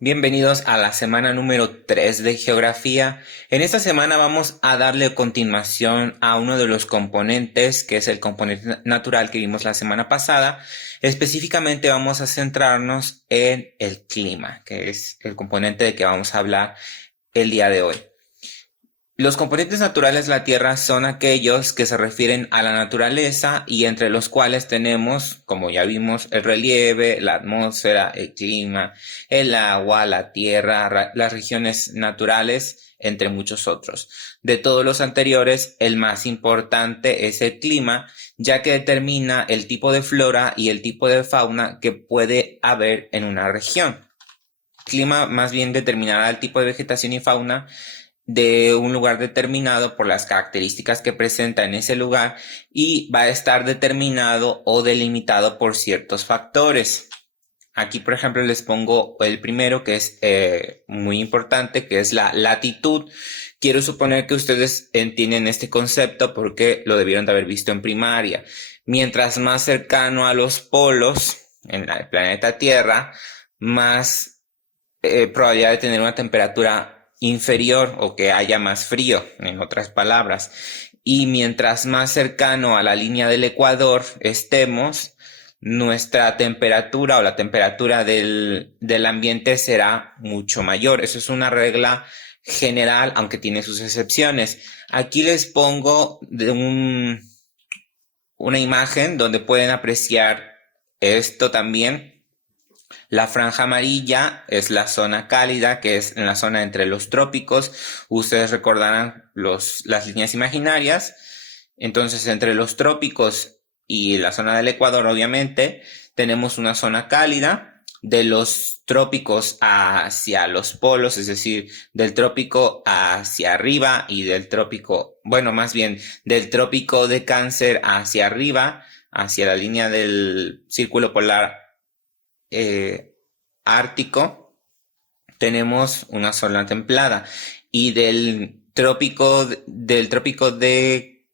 Bienvenidos a la semana número 3 de Geografía. En esta semana vamos a darle continuación a uno de los componentes, que es el componente natural que vimos la semana pasada. Específicamente vamos a centrarnos en el clima, que es el componente de que vamos a hablar el día de hoy. Los componentes naturales de la Tierra son aquellos que se refieren a la naturaleza y entre los cuales tenemos, como ya vimos, el relieve, la atmósfera, el clima, el agua, la tierra, las regiones naturales, entre muchos otros. De todos los anteriores, el más importante es el clima, ya que determina el tipo de flora y el tipo de fauna que puede haber en una región. El clima más bien determinará el tipo de vegetación y fauna de un lugar determinado por las características que presenta en ese lugar y va a estar determinado o delimitado por ciertos factores. Aquí, por ejemplo, les pongo el primero que es muy importante, que es la latitud. Quiero suponer que ustedes entienden este concepto porque lo debieron de haber visto en primaria. Mientras más cercano a los polos en el planeta Tierra, más probabilidad de tener una temperatura inferior o que haya más frío, en otras palabras. Y mientras más cercano a la línea del ecuador estemos, nuestra temperatura o la temperatura del ambiente será mucho mayor. Eso es una regla general, aunque tiene sus excepciones. Aquí les pongo una imagen donde pueden apreciar esto también. La franja amarilla es la zona cálida, que es en la zona entre los trópicos. Ustedes recordarán las líneas imaginarias. Entonces, entre los trópicos y la zona del Ecuador, obviamente, tenemos una zona cálida. De los trópicos hacia los polos, es decir, del trópico hacia arriba y del trópico, bueno, más bien del trópico de Cáncer hacia arriba, hacia la línea del círculo polar eh, ártico, tenemos una zona templada y del trópico de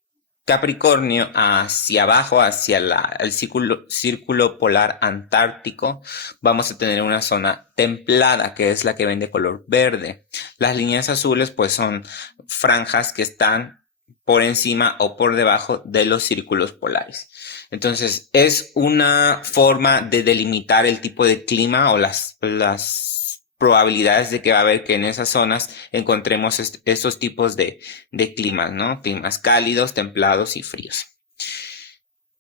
Capricornio hacia abajo, hacia el círculo polar antártico, vamos a tener una zona templada, que es la que ven de color verde. Las líneas azules, pues, son franjas que están por encima o por debajo de los círculos polares. Entonces, es una forma de delimitar el tipo de clima o las probabilidades de que va a haber que en esas zonas encontremos estos tipos de climas, ¿no? Climas cálidos, templados y fríos.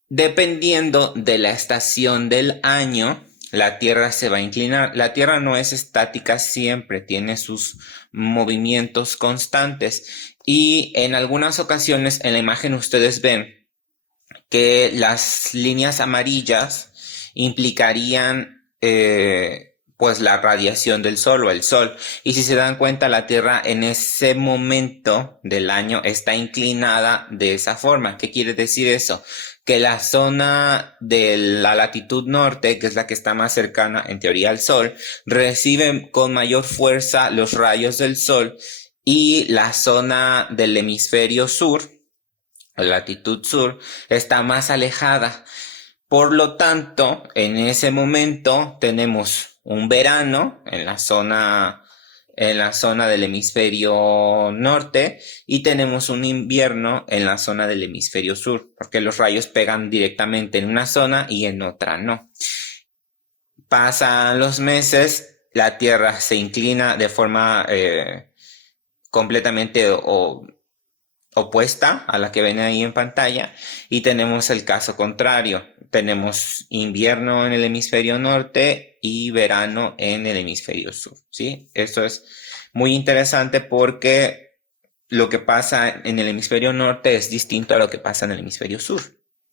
Dependiendo de la estación del año, la Tierra se va a inclinar. La Tierra no es estática siempre, tiene sus movimientos constantes. Y en algunas ocasiones en la imagen ustedes ven que las líneas amarillas implicarían pues la radiación del sol o el sol. Y si se dan cuenta, la Tierra en ese momento del año está inclinada de esa forma. ¿Qué quiere decir eso? Que la zona de la latitud norte, que es la que está más cercana en teoría al sol, recibe con mayor fuerza los rayos del sol, y la zona del hemisferio sur, la latitud sur, está más alejada. Por lo tanto, en ese momento tenemos un verano en la zona del hemisferio norte, y tenemos un invierno en la zona del hemisferio sur, porque los rayos pegan directamente en una zona y en otra no. Pasan los meses, la Tierra se inclina de forma completamente opuesta a la que ven ahí en pantalla, y tenemos el caso contrario. Tenemos invierno en el hemisferio norte y verano en el hemisferio sur, ¿sí? Esto es muy interesante porque lo que pasa en el hemisferio norte es distinto a lo que pasa en el hemisferio sur.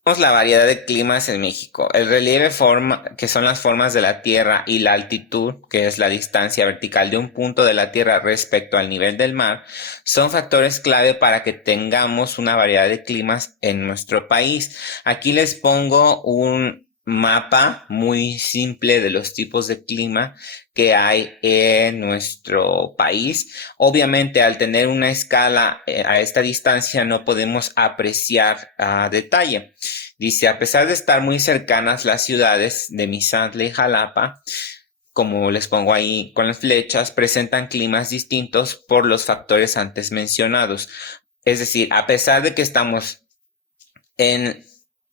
Tenemos la variedad de climas en México. El relieve, que son las formas de la Tierra, y la altitud, que es la distancia vertical de un punto de la Tierra respecto al nivel del mar, son factores clave para que tengamos una variedad de climas en nuestro país. Aquí les pongo un mapa muy simple de los tipos de clima que hay en nuestro país. Obviamente, al tener una escala a esta distancia, no podemos apreciar a detalle. Dice: a pesar de estar muy cercanas las ciudades de Misantla y Jalapa, como les pongo ahí con las flechas, presentan climas distintos por los factores antes mencionados. Es decir, a pesar de que estamos en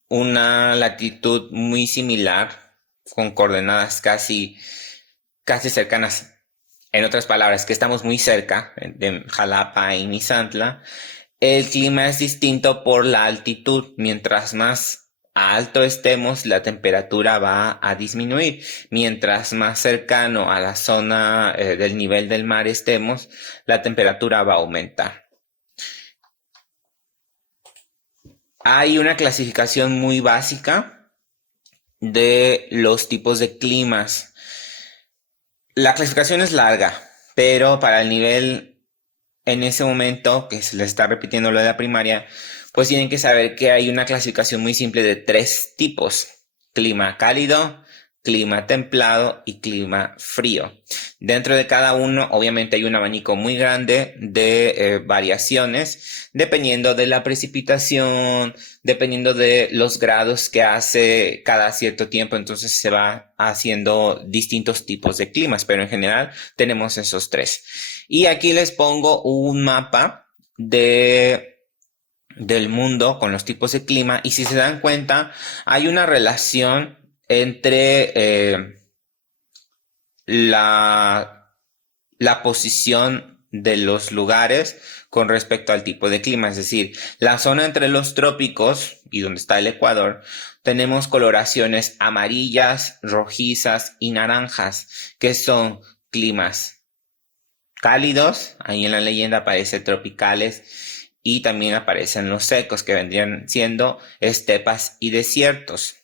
una latitud muy similar, con coordenadas casi cercanas, en otras palabras, que estamos muy cerca de Jalapa y Misantla, el clima es distinto por la altitud. Mientras más alto estemos, la temperatura va a disminuir. Mientras más cercano a la zona del nivel del mar estemos, la temperatura va a aumentar. Hay una clasificación muy básica de los tipos de climas. La clasificación es larga, pero para el nivel en ese momento, que se les está repitiendo lo de la primaria, pues tienen que saber que hay una clasificación muy simple de 3 tipos: clima cálido, clima templado y clima frío. Dentro de cada uno, obviamente, hay un abanico muy grande de variaciones, dependiendo de la precipitación, dependiendo de los grados que hace cada cierto tiempo. Entonces se va haciendo distintos tipos de climas, pero en general tenemos esos 3. Y aquí les pongo un mapa del mundo con los tipos de clima, y si se dan cuenta, hay una relación entre la posición de los lugares con respecto al tipo de clima. Es decir, la zona entre los trópicos y donde está el Ecuador, tenemos coloraciones amarillas, rojizas y naranjas, que son climas cálidos. Ahí en la leyenda aparece tropicales, y también aparecen los secos, que vendrían siendo estepas y desiertos,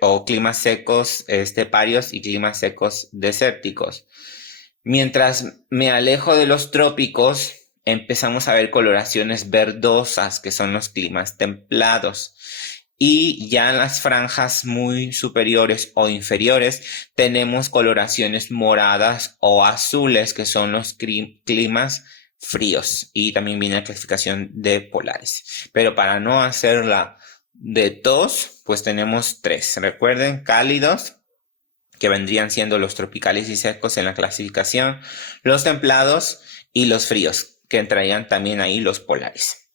o climas secos esteparios y climas secos desérticos. Mientras me alejo de los trópicos, empezamos a ver coloraciones verdosas, que son los climas templados. Y ya en las franjas muy superiores o inferiores tenemos coloraciones moradas o azules, que son los climas fríos. Y también viene la clasificación de polares. Pero para no hacerla de todos, pues tenemos 3. Recuerden, cálidos, que vendrían siendo los tropicales y secos en la clasificación, los templados y los fríos, que entrarían también ahí los polares.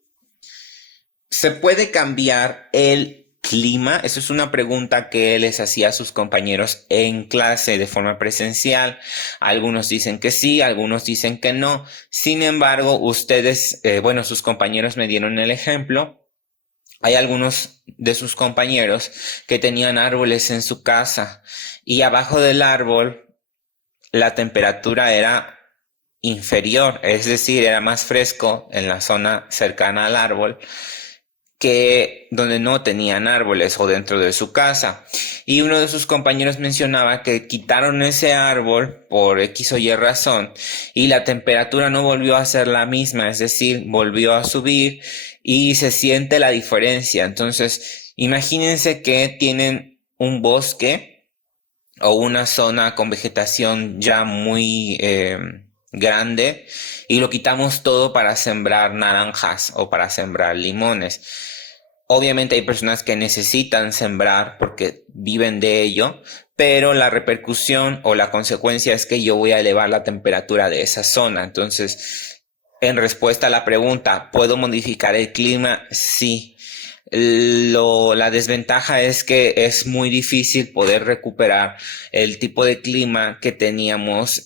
¿Se puede cambiar el clima? Eso es una pregunta que les hacía a sus compañeros en clase de forma presencial. Algunos dicen que sí, algunos dicen que no. Sin embargo, ustedes, sus compañeros me dieron el ejemplo. Hay algunos de sus compañeros que tenían árboles en su casa, y abajo del árbol la temperatura era inferior, es decir, era más fresco en la zona cercana al árbol que donde no tenían árboles o dentro de su casa. Y uno de sus compañeros mencionaba que quitaron ese árbol por X o Y razón, y la temperatura no volvió a ser la misma, es decir, volvió a subir y se siente la diferencia. Entonces, imagínense que tienen un bosque o una zona con vegetación ya muy grande, y lo quitamos todo para sembrar naranjas o para sembrar limones. Obviamente hay personas que necesitan sembrar porque viven de ello, pero la repercusión o la consecuencia es que yo voy a elevar la temperatura de esa zona. Entonces, en respuesta a la pregunta, ¿puedo modificar el clima? Sí. La desventaja es que es muy difícil poder recuperar el tipo de clima que teníamos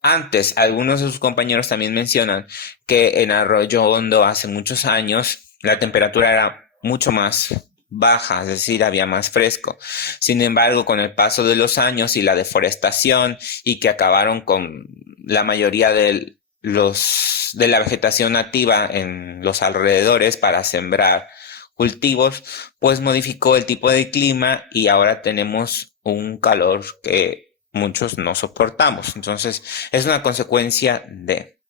antes. Algunos de sus compañeros también mencionan que en Arroyo Hondo hace muchos años la temperatura era mucho más baja, es decir, había más fresco. Sin embargo, con el paso de los años y la deforestación, y que acabaron con la mayoría de la vegetación nativa en los alrededores para sembrar cultivos, pues modificó el tipo de clima, y ahora tenemos un calor que muchos no soportamos. Entonces, es una consecuencia de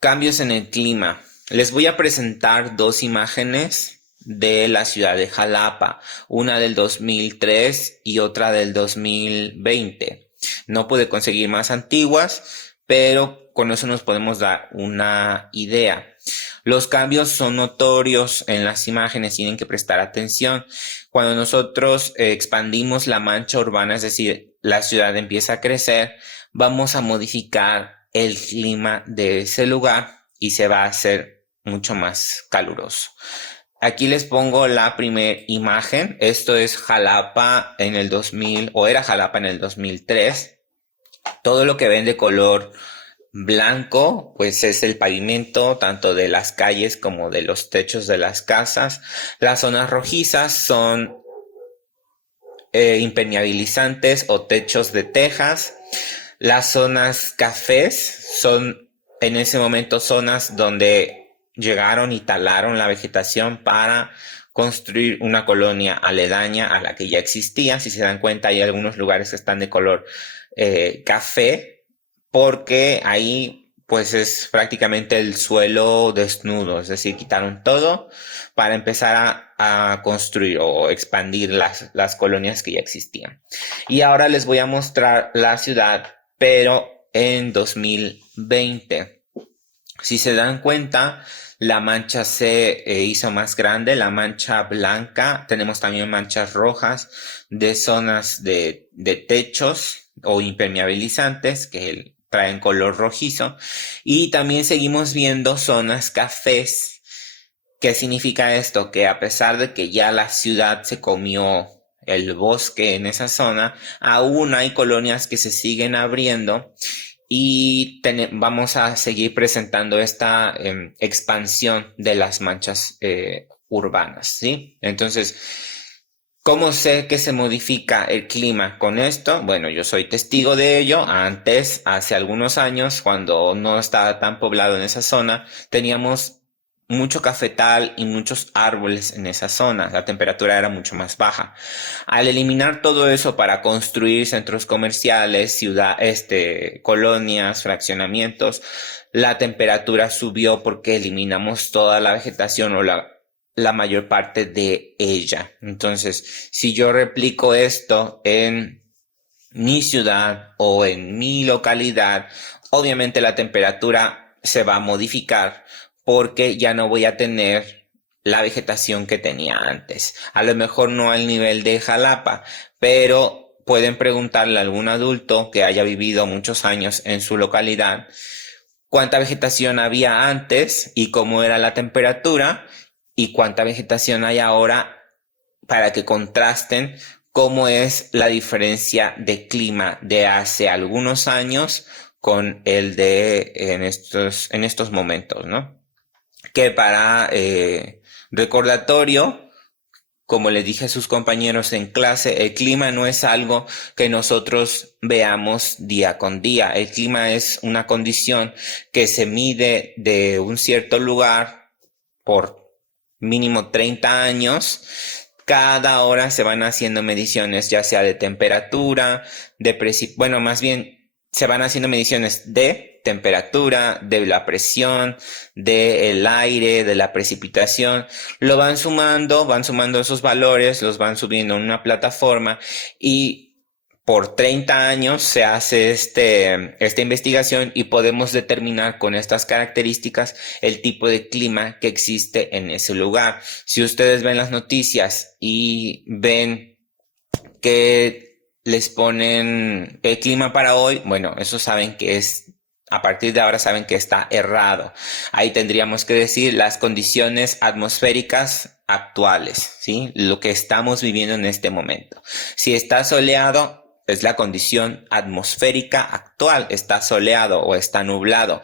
cambios en el clima. Les voy a presentar 2 imágenes de la ciudad de Jalapa, una del 2003 y otra del 2020. No pude conseguir más antiguas, pero con eso nos podemos dar una idea. Los cambios son notorios en las imágenes, tienen que prestar atención. Cuando nosotros expandimos la mancha urbana, es decir, la ciudad empieza a crecer, vamos a modificar el clima de ese lugar y se va a hacer mucho más caluroso. Aquí les pongo la primera imagen. Esto es Jalapa en el 2000, o era Jalapa en el 2003. Todo lo que ven de color blanco, pues es el pavimento tanto de las calles como de los techos de las casas. Las zonas rojizas son impermeabilizantes o techos de tejas. Las zonas cafés son en ese momento zonas donde llegaron y talaron la vegetación para construir una colonia aledaña a la que ya existía. Si se dan cuenta, hay algunos lugares que están de color café, porque ahí pues es prácticamente el suelo desnudo, es decir, quitaron todo para empezar a construir o expandir las colonias que ya existían. Y ahora les voy a mostrar la ciudad, pero en 2020. Si se dan cuenta, la mancha se hizo más grande, la mancha blanca. Tenemos también manchas rojas de zonas de techos o impermeabilizantes que traen color rojizo. Y también seguimos viendo zonas cafés. ¿Qué significa esto? Que a pesar de que ya la ciudad se comió el bosque en esa zona, aún hay colonias que se siguen abriendo y vamos a seguir presentando esta expansión de las manchas urbanas, ¿sí? Entonces, ¿cómo sé que se modifica el clima con esto? Bueno, yo soy testigo de ello. Antes, hace algunos años, cuando no estaba tan poblado en esa zona, teníamos mucho cafetal y muchos árboles en esa zona. La temperatura era mucho más baja. Al eliminar todo eso para construir centros comerciales, colonias, fraccionamientos, la temperatura subió porque eliminamos toda la vegetación o la mayor parte de ella. Entonces, si yo replico esto en mi ciudad o en mi localidad, obviamente la temperatura se va a modificar porque ya no voy a tener la vegetación que tenía antes. A lo mejor no al nivel de Jalapa, pero pueden preguntarle a algún adulto que haya vivido muchos años en su localidad cuánta vegetación había antes y cómo era la temperatura y cuánta vegetación hay ahora para que contrasten cómo es la diferencia de clima de hace algunos años con el de en estos momentos, ¿no? Que para recordatorio, como les dije a sus compañeros en clase, el clima no es algo que nosotros veamos día con día. El clima es una condición que se mide de un cierto lugar por mínimo 30 años. Cada hora se van haciendo mediciones, ya sea de temperatura, bueno, más bien se van haciendo mediciones de temperatura, de la presión, del aire, de la precipitación. Lo van sumando esos valores, los van subiendo en una plataforma y por 30 años se hace esta investigación y podemos determinar con estas características el tipo de clima que existe en ese lugar. Si ustedes ven las noticias y ven que les ponen el clima para hoy, bueno, eso saben que a partir de ahora saben que está errado. Ahí tendríamos que decir las condiciones atmosféricas actuales, ¿sí? Lo que estamos viviendo en este momento. Si está soleado, es la condición atmosférica actual, está soleado o está nublado.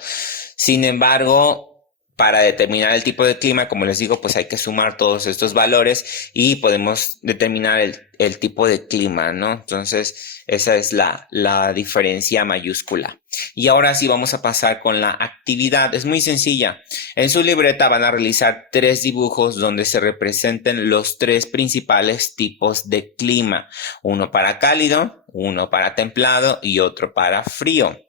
Sin embargo, para determinar el tipo de clima, como les digo, pues hay que sumar todos estos valores y podemos determinar el tipo de clima, ¿no? Entonces, esa es la diferencia mayúscula. Y ahora sí vamos a pasar con la actividad. Es muy sencilla. En su libreta van a realizar 3 dibujos donde se representen los 3 principales tipos de clima. Uno para cálido, uno para templado y otro para frío.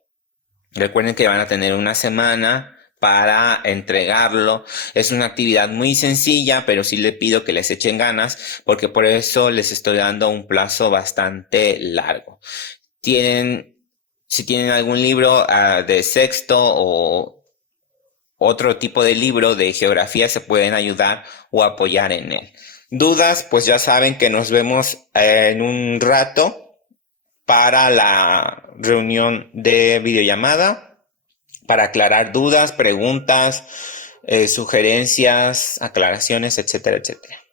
Recuerden que van a tener una semana para entregarlo. Es una actividad muy sencilla, pero sí les pido que les echen ganas, porque por eso les estoy dando un plazo bastante largo. Si tienen algún libro de sexto o otro tipo de libro de geografía se pueden ayudar o apoyar en él. Dudas, pues ya saben que nos vemos en un rato para la reunión de videollamada para aclarar dudas, preguntas, sugerencias, aclaraciones, etcétera, etcétera.